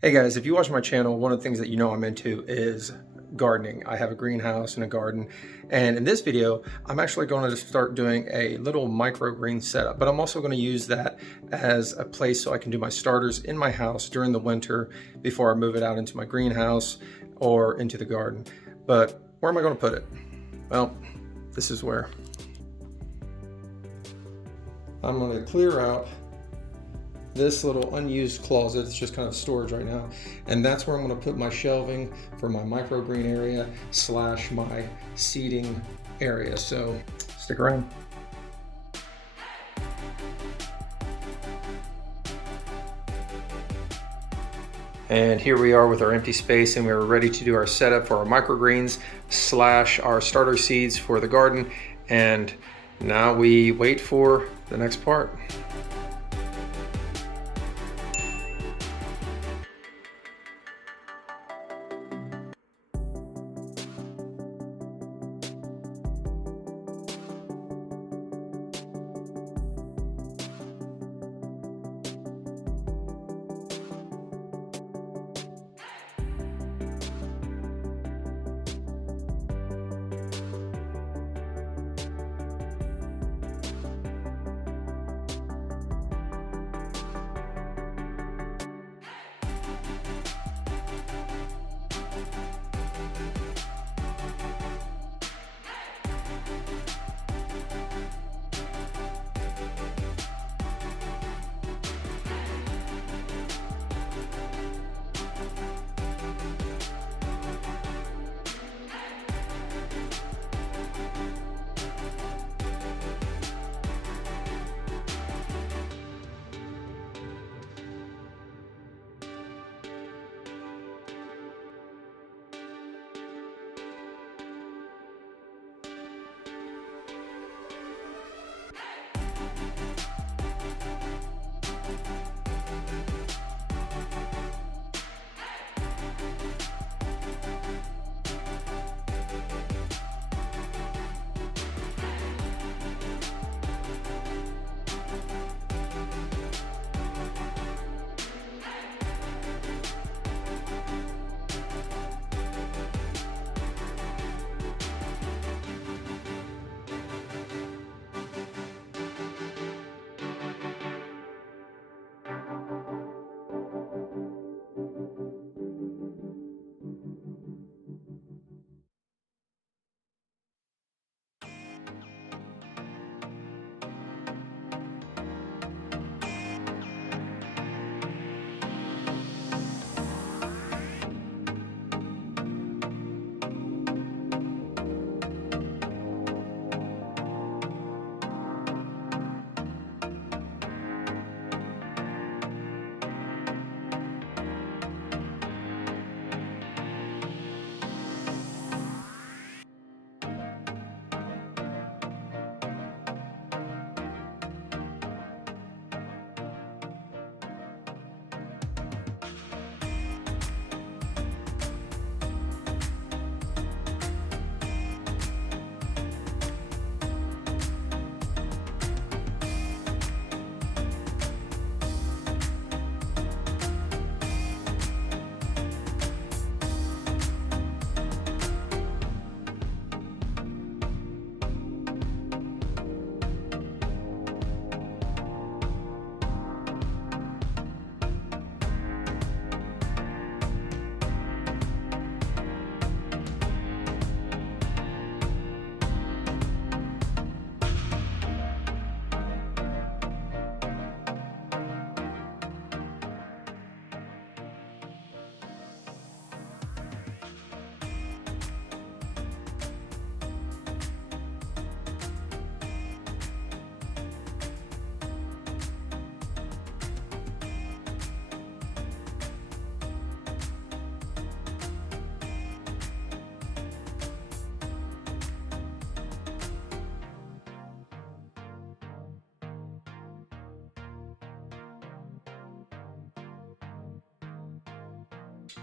Hey guys, if you watch my channel, one of the things that you know I'm into is gardening. I have a greenhouse and a garden, and in this video, I'm actually going to start doing a little microgreen setup, but I'm also going to use that as a place so I can do my starters in my house during the winter before I move it out into my greenhouse or into the garden. But where am I going to put it? Well, this is where. I'm going to clear out this little unused closet. It's just kind of storage right now, and that's where I'm going to put my shelving for my microgreen area / my seating area. So stick around. And here we are with our empty space, and we're ready to do our setup for our microgreens / our starter seeds for the garden. And now we wait for the next part.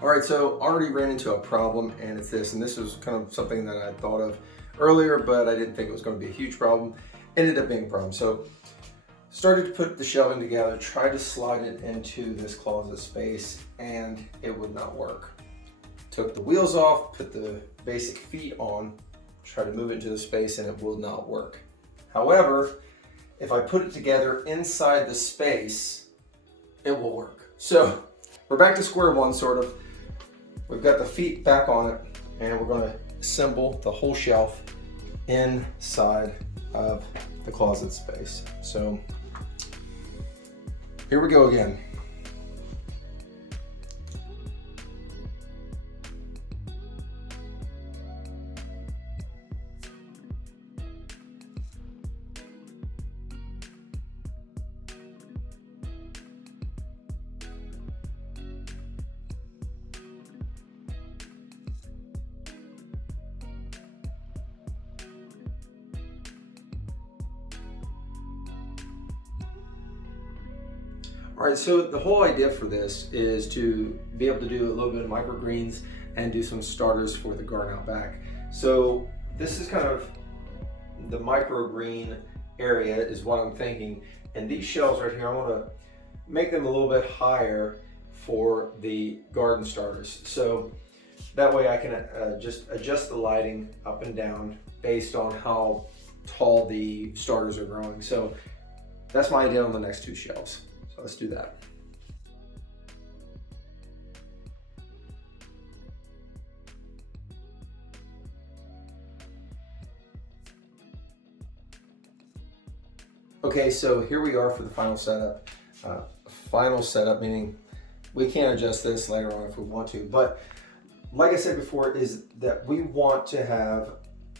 All right, so already ran into a problem, and it's this, and this was kind of something that I thought of earlier, but I didn't think it was going to be a huge problem. Ended up being a problem. So Started to put the shelving together, tried to slide it into this closet space, and it would not work. Took the wheels off, put the basic feet on, tried to move it into the space, and it will not work. However, if I put it together inside the space, it will work. So we're back to square one, sort of. We've got the feet back on it, and we're going to assemble the whole shelf inside of the closet space. So here we go again. All right, so the whole idea for this is to be able to do a little bit of microgreens and do some starters for the garden out back. So this is kind of the microgreen area is what I'm thinking. And these shelves right here, I want to make them a little bit higher for the garden starters. So that way I can just adjust the lighting up and down based on how tall the starters are growing. So that's my idea on the next two shelves. So let's do that. Okay, so here we are for the final setup. Final setup meaning we can adjust this later on if we want to, but like I said before, is that we want to have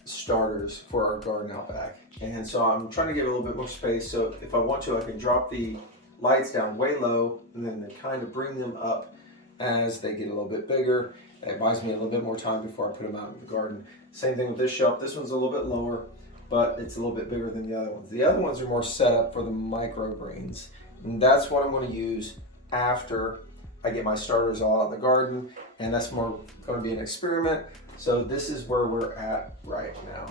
starters for our garden out back. And so I'm trying to give it a little bit more space, so if I want to, I can drop the lights down way low and then kind of bring them up as they get a little bit bigger. It buys me a little bit more time before I put them out in the garden. Same thing with this shelf. This one's a little bit lower, but it's a little bit bigger than the other ones. The other ones are more set up for the microgreens, and that's what I'm going to use after I get my starters all out in the garden, and that's more going to be an experiment. So this is where we're at right now.